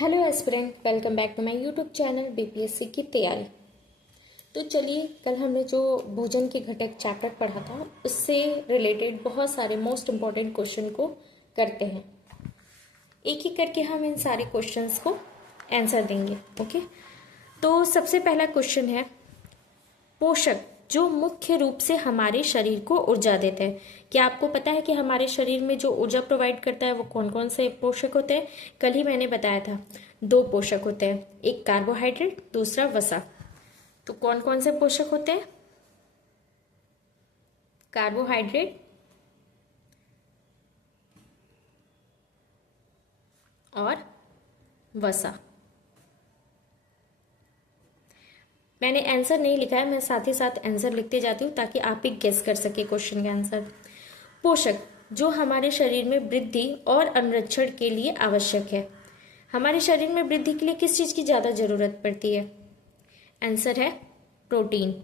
Hello aspirant, welcome back to my YouTube channel BPSC की तैयारी। तो चलिए, कल हमने जो भोजन के घटक चैप्टर पढ़ा था उससे रिलेटेड बहुत सारे मोस्ट इम्पॉर्टेंट क्वेश्चन को करते हैं। एक एक करके हम इन सारे क्वेश्चंस को आंसर देंगे। ओके, तो सबसे पहला क्वेश्चन है, पोषक जो मुख्य रूप से हमारे शरीर को ऊर्जा देते हैं। क्या आपको पता है कि हमारे शरीर में जो ऊर्जा प्रोवाइड करता है वो कौन कौन से पोषक होते हैं? कल ही मैंने बताया था, दो पोषक होते हैं, एक कार्बोहाइड्रेट, दूसरा वसा। तो कौन कौन से पोषक होते हैं? कार्बोहाइड्रेट और वसा। मैंने आंसर नहीं लिखा है, मैं साथ ही साथ आंसर लिखते जाती हूँ ताकि आप भी गेस कर सके क्वेश्चन का आंसर। पोषक जो हमारे शरीर में वृद्धि और अनुरक्षण के लिए आवश्यक है। हमारे शरीर में वृद्धि के लिए किस चीज की ज्यादा जरूरत पड़ती है? आंसर है प्रोटीन।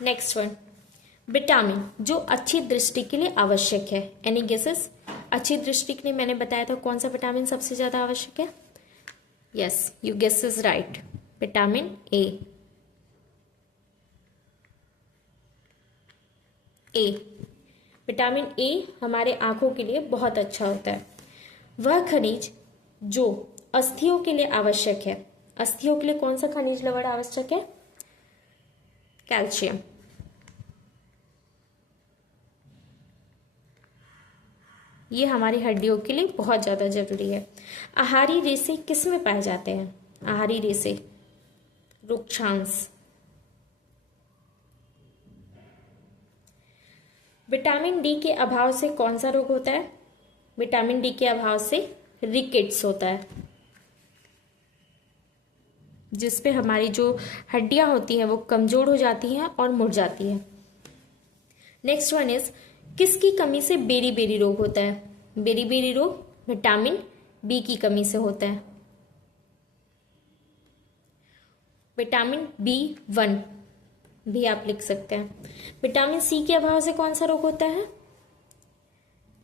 नेक्स्ट वन, विटामिन जो अच्छी दृष्टि के लिए आवश्यक है। Any guesses? अच्छी दृष्टि के लिए मैंने बताया था कौन सा विटामिन सबसे ज्यादा आवश्यक है? Yes, you guess is right, vitamin A. Vitamin A हमारे आंखों के लिए बहुत अच्छा होता है। वह खनिज जो अस्थियों के लिए आवश्यक है। अस्थियों के लिए कौन सा खनिज लवण आवश्यक है? कैल्शियम। ये हमारी हड्डियों के लिए बहुत ज्यादा जरूरी है। आहारी रेशे किस में पाए जाते हैं? आहारी रेशे वृक्षांश। विटामिन डी के अभाव से कौन सा रोग होता है? विटामिन डी के अभाव से रिकेट्स होता है, जिसपे हमारी जो हड्डियां होती हैं वो कमजोर हो जाती हैं और मुड़ जाती हैं। नेक्स्ट वन इज, किसकी कमी से बेरी बेरी रोग होता है? बेरी बेरी रोग विटामिन बी की कमी से होता है। विटामिन B1 भी आप लिख सकते हैं। विटामिन सी के अभाव से कौन सा रोग होता है?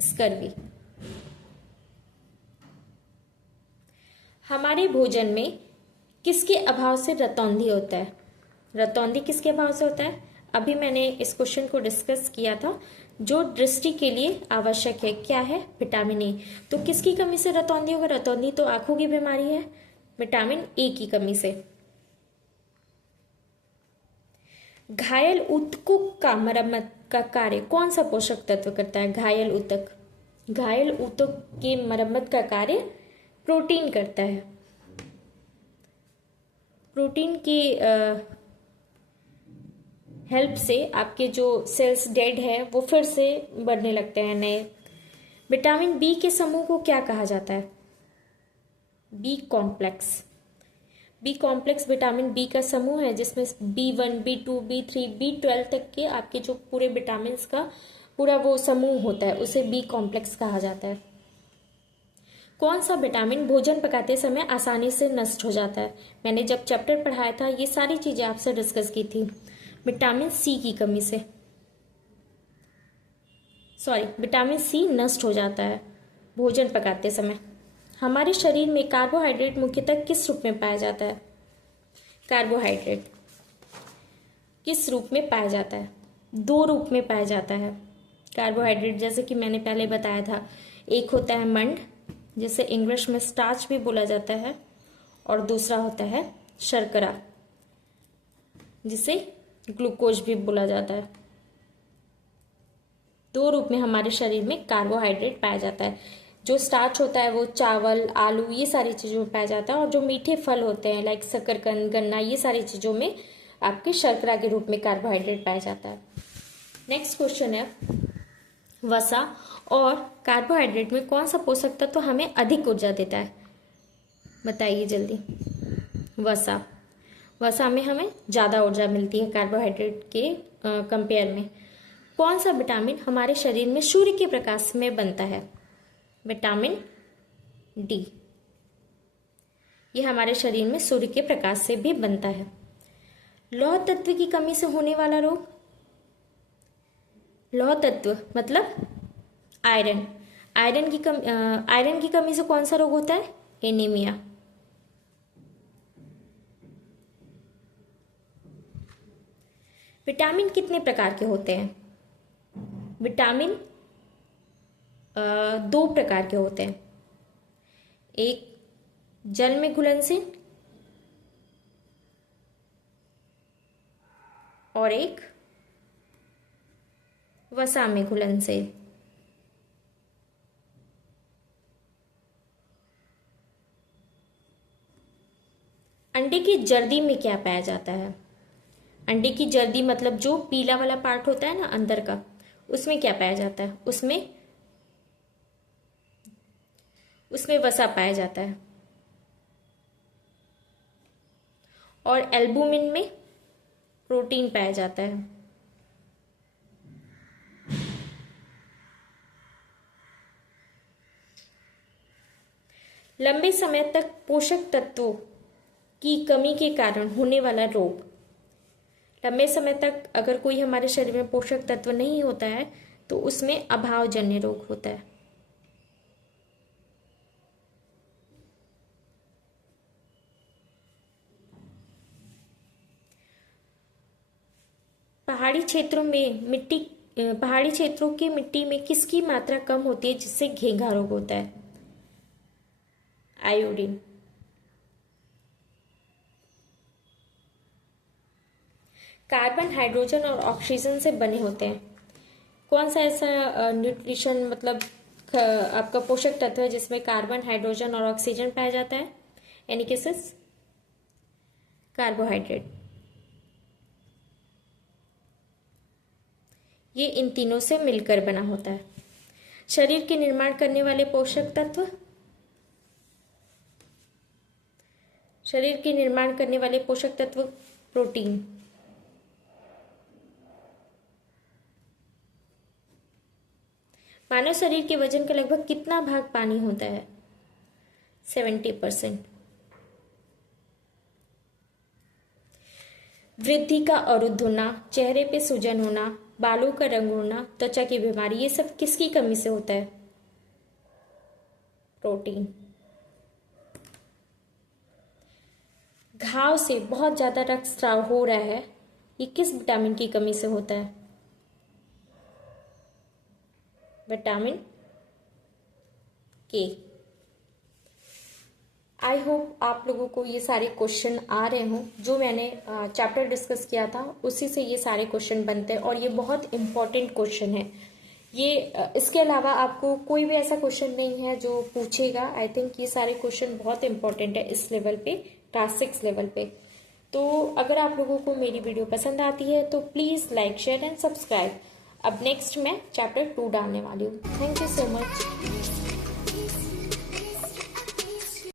स्कर्वी। हमारे भोजन में किसके अभाव से रतौंधी होता है? रतौंधी किसके अभाव से होता है? अभी मैंने इस क्वेश्चन को डिस्कस किया था। जो दृष्टि के लिए आवश्यक है क्या है? Vitamin A. तो किसकी कमी से रतौंधी होगा? रतौंधी तो आंखों की बीमारी है, विटामिन ए की कमी से। घायल ऊतक का मरम्मत का कार्य कौन सा पोषक तत्व करता है? घायल ऊतक। घायल ऊतक की मरम्मत का कार्य प्रोटीन करता है। प्रोटीन की हेल्प से आपके जो सेल्स डेड है वो फिर से बढ़ने लगते हैं नए। विटामिन बी के समूह को क्या कहा जाता है? B complex. B complex vitamin B का समूह है जिसमें B1, B2, B3, B12 तक के आपके जो पूरे विटामिन का पूरा वो समूह होता है उसे बी कॉम्प्लेक्स कहा जाता है। कौन सा विटामिन भोजन पकाते समय आसानी से नष्ट हो जाता है? मैंने जब चैप्टर पढ़ाया था ये सारी चीजें आपसे डिस्कस की थी। विटामिन सी की कमी से, विटामिन सी नष्ट हो जाता है भोजन पकाते समय। हमारे शरीर में कार्बोहाइड्रेट मुख्यतः किस रूप में पाया जाता है? कार्बोहाइड्रेट किस रूप में पाया जाता है? दो रूप में पाया जाता है कार्बोहाइड्रेट, जैसे कि मैंने पहले बताया था। एक होता है मंड, जिसे इंग्लिश में स्टार्च भी बोला जाता है, और दूसरा होता है शर्करा, जिसे ग्लूकोज भी बोला जाता है। दो रूप में हमारे शरीर में कार्बोहाइड्रेट पाया जाता है। जो स्टार्च होता है वो चावल, आलू, ये सारी चीजों में पाया जाता है, और जो मीठे फल होते हैं लाइक शकरकंद, गन्ना, ये सारी चीजों में आपके शर्करा के रूप में कार्बोहाइड्रेट पाया जाता है। नेक्स्ट क्वेश्चन है, वसा और कार्बोहाइड्रेट में कौन सा पोषक तत्व हमें अधिक ऊर्जा देता है? बताइए जल्दी। वसा में हमें ज्यादा ऊर्जा मिलती है कार्बोहाइड्रेट के कंपेयर में। कौन सा विटामिन हमारे शरीर में सूर्य के प्रकाश में बनता है? Vitamin D. ये हमारे शरीर में सूर्य के प्रकाश से भी बनता है। लौह तत्व की कमी से होने वाला रोग? लौह तत्व मतलब आयरन। आयरन की कमी से कौन सा रोग होता है? एनीमिया। विटामिन कितने प्रकार के होते हैं? विटामिन 2 प्रकार के होते हैं। एक जल में घुलनशील और एक वसा में घुलनशील। अंडे की जर्दी में क्या पाया जाता है? अंडे की जर्दी मतलब जो पीला वाला पार्ट होता है ना अंदर का, उसमें क्या पाया जाता है? उसमें वसा पाया जाता है। और एल्बुमिन में प्रोटीन पाया जाता है। लंबे समय तक पोषक तत्वों की कमी के कारण होने वाला रोग। लंबे समय तक अगर कोई हमारे शरीर में पोषक तत्व नहीं होता है तो उसमें अभावजन्य रोग होता है। पहाड़ी क्षेत्रों की मिट्टी में किसकी मात्रा कम होती है जिससे घेंघा रोग होता है? आयोडीन। कार्बन, हाइड्रोजन और ऑक्सीजन से बने होते हैं। कौन सा ऐसा न्यूट्रिशन मतलब आपका पोषक तत्व है जिसमें कार्बन, हाइड्रोजन और ऑक्सीजन पाया जाता है? Any cases? कार्बोहाइड्रेट। ये इन तीनों से मिलकर बना होता है। शरीर के निर्माण करने वाले पोषक तत्व। शरीर के निर्माण करने वाले पोषक तत्व प्रोटीन। मानव शरीर के वजन का लगभग कितना भाग पानी होता है? 70%। वृद्धि का अवरुद्ध होना, चेहरे पे सूजन होना, बालों का रंग उड़ना, त्वचा की बीमारी, ये सब किसकी कमी से होता है? प्रोटीन। घाव से बहुत ज्यादा रक्तस्राव हो रहा है, ये किस विटामिन की कमी से होता है? विटामिन के। आई होप आप लोगों को ये सारे क्वेश्चन आ रहे हों। जो मैंने चैप्टर डिस्कस किया था उसी से ये सारे क्वेश्चन बनते हैं और ये बहुत इंपॉर्टेंट क्वेश्चन है। ये इसके अलावा आपको कोई भी ऐसा क्वेश्चन नहीं है जो पूछेगा। आई थिंक ये सारे क्वेश्चन बहुत इंपॉर्टेंट है इस लेवल पे, क्लास 6 लेवल पे। तो अगर आप लोगों को मेरी वीडियो पसंद आती है तो please like, share and subscribe. अब नेक्स्ट मैं चैप्टर 2 डालने वाली हूँ। Thank you so much.